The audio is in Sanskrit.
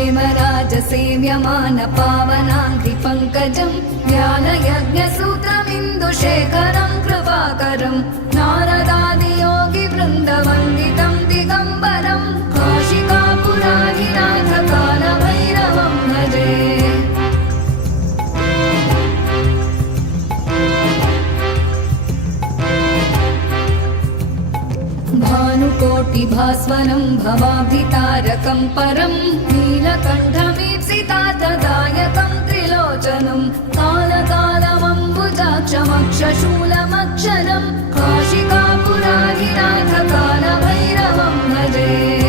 क्षेमराजसेव्यमान पावनाङ्घ्रिपङ्कजं ज्ञानयज्ञसूत्रमिन्दुशेखरं कृपाकरं नारदादियोगिवृन्दवन्दितं दिगम्बरं काशिकापुराधिनाथ कालभैरवं भजे। भानुकोटिभास्वरं भवाब्धितारकं परं नीलकण्ठमीप्सितार्थदायकं त्रिलोचनं कालकालमम्बुजाक्षमक्षशूलमक्षरं काशिकापुराधिनाथ कालभैरवं भजे।